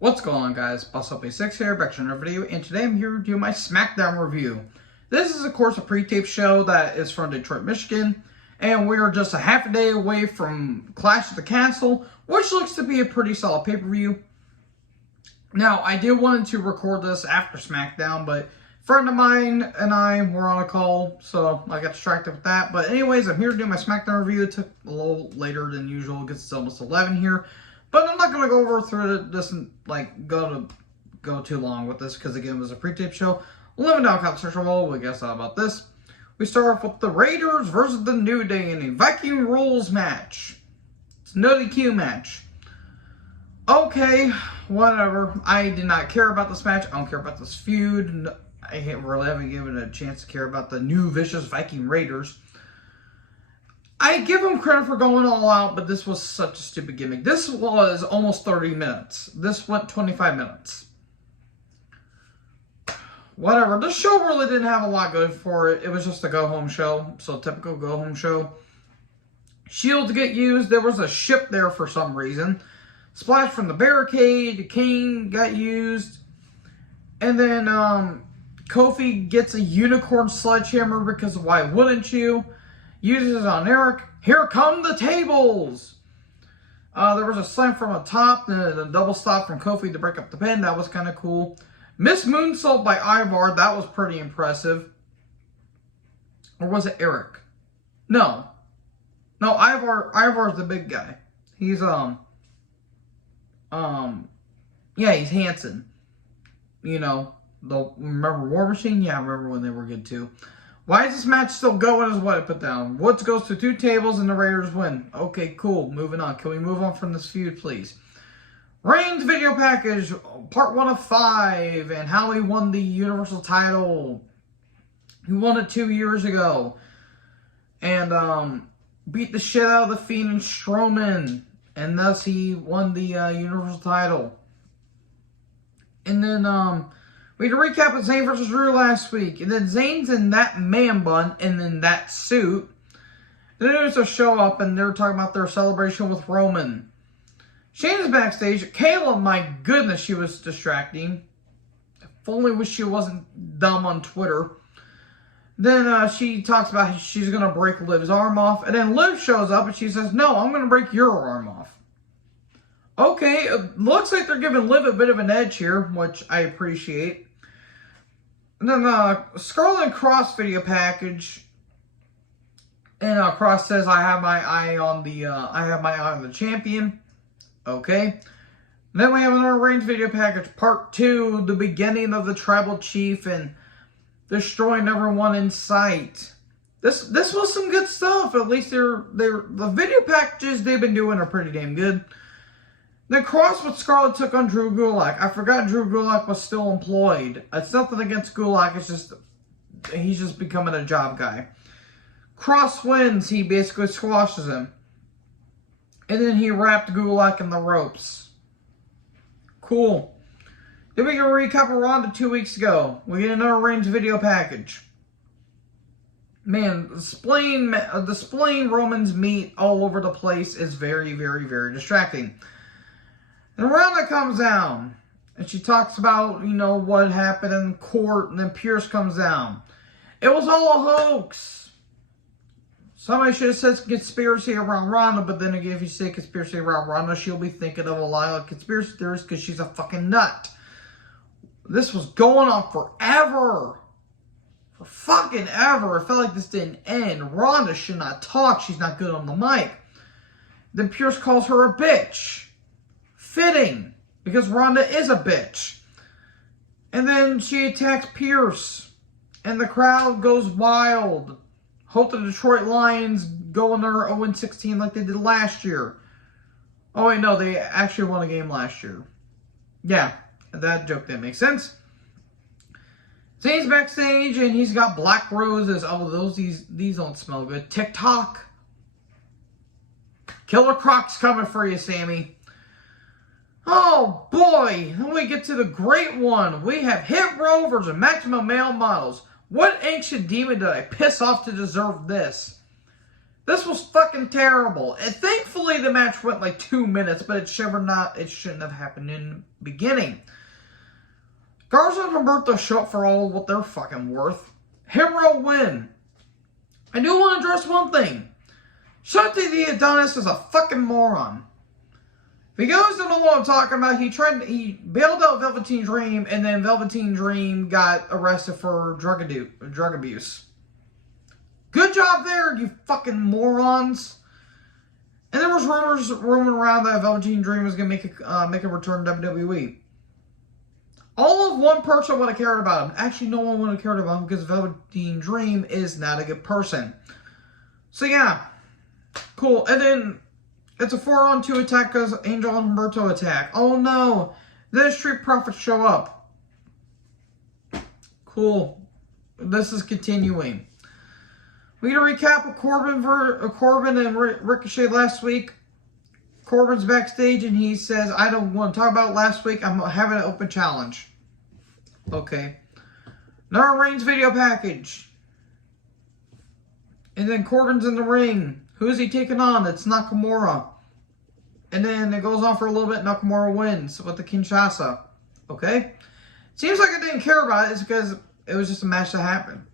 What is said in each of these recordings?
What's going on, guys? BossUp86 here, back to another video, and today I'm here to do my Smackdown review. This is, of course, a pre-tape show that is from Detroit, Michigan, and we are just a half a day away from Clash at the Castle, which looks to be a pretty solid pay-per-view. Now, I did want to record this after Smackdown, but a friend of mine and I were on a call, so I got distracted with that. But anyways, I'm here to do my Smackdown review. It took a little later than usual because it's almost 11 here. But I'm not going to go over through this and go too long with this because, again, it was a pre-tape show. Limit down conversation roll. We guess all about this. We start off with the Raiders versus the New Day in a Viking Rules match. It's a no DQ match. Okay, whatever. I did not care about this match. I don't care about this feud. I really haven't given it a chance to care about the new vicious Viking Raiders. I give them credit for going all out, but this was such a stupid gimmick. This was almost 30 minutes. This went 25 minutes. Whatever. The show really didn't have a lot good for it. It was just a go-home show. So, typical go-home show. Shields get used. There was a ship there for some reason. Splash from the barricade. Kane got used. And then, Kofi gets a unicorn sledgehammer because why wouldn't you? Uses it on Eric. Here come the tables. There was a slam from the top, then a double stop from Kofi to break up the pin. That was kind of cool. Miss Moonsault by Ivar. That was pretty impressive. Or was it Eric? No, Ivar's the big guy. He's yeah, he's Hanson. You know, remember War Machine? Yeah, I remember when they were good too. Why is this match still going is what I put down. Woods goes to 2 tables and the Raiders win. Okay, cool. Moving on. Can we move on from this feud, please? Reigns video package, part 1 of 5, and how he won the Universal title. He won it 2 years ago. And beat the shit out of the Fiend and Strowman. And thus he won the Universal title. And then we had a recap of Zayn versus Drew last week. And then Zayn's in that man bun and in that suit. Then there's a show up and they're talking about their celebration with Roman. Shayna's backstage. Kayla, my goodness, she was distracting. If only wish she wasn't dumb on Twitter. Then she talks about she's going to break Liv's arm off. And then Liv shows up and she says, no, I'm going to break your arm off. Okay, it looks like they're giving Liv a bit of an edge here, which I appreciate. And then Scarlett and Cross video package, and Cross says, "I have my eye on the champion." Okay. And then we have another Reigns video package, part 2, the beginning of the Tribal Chief and destroying everyone in sight. This was some good stuff. At least the video packages they've been doing are pretty damn good. Then Cross with Scarlett took on Drew Gulak. I forgot Drew Gulak was still employed. It's nothing against Gulak. It's just he's just becoming a job guy. Cross wins. He basically squashes him. And then he wrapped Gulak in the ropes. Cool. Then we get a recap of Ronda 2 weeks ago. We get another Reigns video package. Man, displaying Roman's meat all over the place is very, very, very distracting. And Ronda comes down, and she talks about, you know, what happened in court, and then Pierce comes down. It was all a hoax. Somebody should have said conspiracy around Ronda, but then again, if you say conspiracy around Ronda, she'll be thinking of a lot of conspiracy theories because she's a fucking nut. This was going on forever. For fucking ever. It felt like this didn't end. Ronda should not talk. She's not good on the mic. Then Pierce calls her a bitch. Fitting, because Ronda is a bitch. And then she attacks Pierce, and the crowd goes wild. Hope the Detroit Lions go in there 0-16 like they did last year. Oh wait, no, they actually won a game last year. Yeah, that joke didn't make sense. Zayn's backstage, and he's got black roses. Oh, these don't smell good. TikTok. Killer Croc's coming for you, Sammy. Oh boy, then we get to the great one. We have Hit Row versus Maximum Male Models. What ancient demon did I piss off to deserve this? This was fucking terrible. And thankfully, the match went like 2 minutes, but it shouldn't have happened in the beginning. Garza and Humberto show up for all what they're fucking worth. Hero win. I do want to address one thing. Shanti the Adonis is a fucking moron. If you guys don't know what I'm talking about, he bailed out Velveteen Dream, and then Velveteen Dream got arrested for drug abuse. Good job there, you fucking morons. And there was rumors roaming around that Velveteen Dream was going to make a return to WWE. All of one person would have cared about him. Actually, no one would have cared about him because Velveteen Dream is not a good person. So, yeah. Cool. And then it's a 4-on-2 attack because Angel and Humberto attack. Oh, no. Then Street Profits show up. Cool. This is continuing. We get a recap of Corbin and Ricochet last week. Corbin's backstage and he says, I don't want to talk about it last week. I'm having an open challenge. Okay. Another Reigns video package. And then Corbin's in the ring. Who is he taking on? It's Nakamura. And then it goes on for a little bit. Nakamura wins with the Kinshasa. Okay. Seems like I didn't care about it. It's because it was just a match that happened.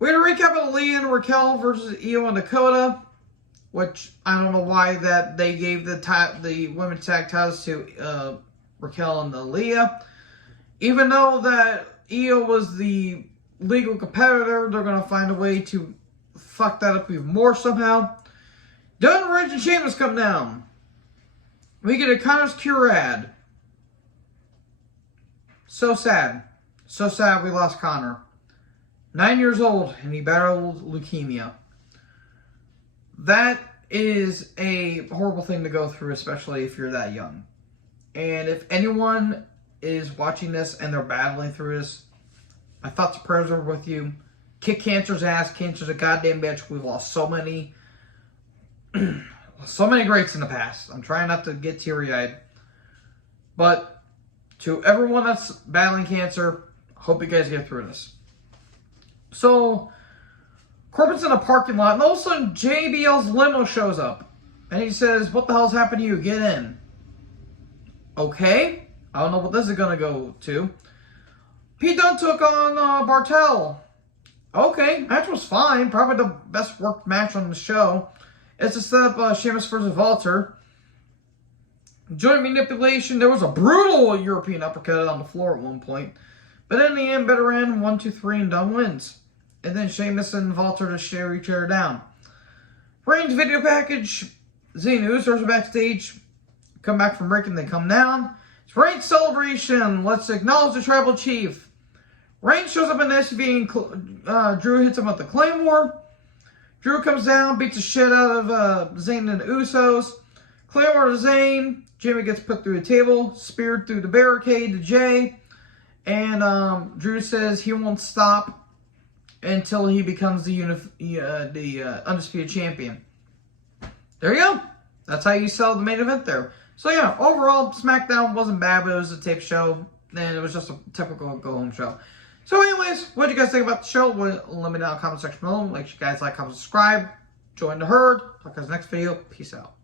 We had a recap of Leah and Raquel versus Io and Dakota, which I don't know why that they gave the women's tag titles to Raquel and Leah. Even though that Io was the legal competitor, they're going to find a way to fuck that up even more somehow. Dunn, Ridge, and Sheamus come down. We get a Connor's Cure ad. So sad. So sad we lost Connor. 9 years old, and he battled leukemia. That is a horrible thing to go through, especially if you're that young. And if anyone is watching this and they're battling through this, my thoughts and prayers are with you. Kick cancer's ass. Cancer's a goddamn bitch. We've lost so many greats in the past. I'm trying not to get teary-eyed. But to everyone that's battling cancer, hope you guys get through this. So, Corbin's in a parking lot, and all of a sudden, JBL's limo shows up. And he says, what the hell's happened to you? Get in. Okay. I don't know what this is going to go to. Pete Dunne took on Bartel. Okay, match was fine. Probably the best worked match on the show. It's a setup Sheamus versus Walter. Joint manipulation. There was a brutal European uppercut on the floor at one point. But in the end, better end, 1, 2, 3, and Dunne wins. And then Sheamus and Walter to share each other down. Reigns video package. Zayn and Usos are backstage. Come back from break and they come down. It's Reigns celebration. Let's acknowledge the Tribal Chief. Reigns shows up in the SUV and Drew hits him with the Claymore. Drew comes down, beats the shit out of Zayn and the Usos. Claymore to Zayn. Jimmy gets put through the table. Speared through the barricade to Jay. And Drew says he won't stop until he becomes the Undisputed Champion. There you go. That's how you sell the main event there. So yeah, overall, Smackdown wasn't bad, but it was a tape show. And it was just a typical go-home show. So anyways, what do you guys think about the show? Let me know in the comment section below. Make sure you guys like, comment, subscribe. Join the herd. Talk to you guys next video. Peace out.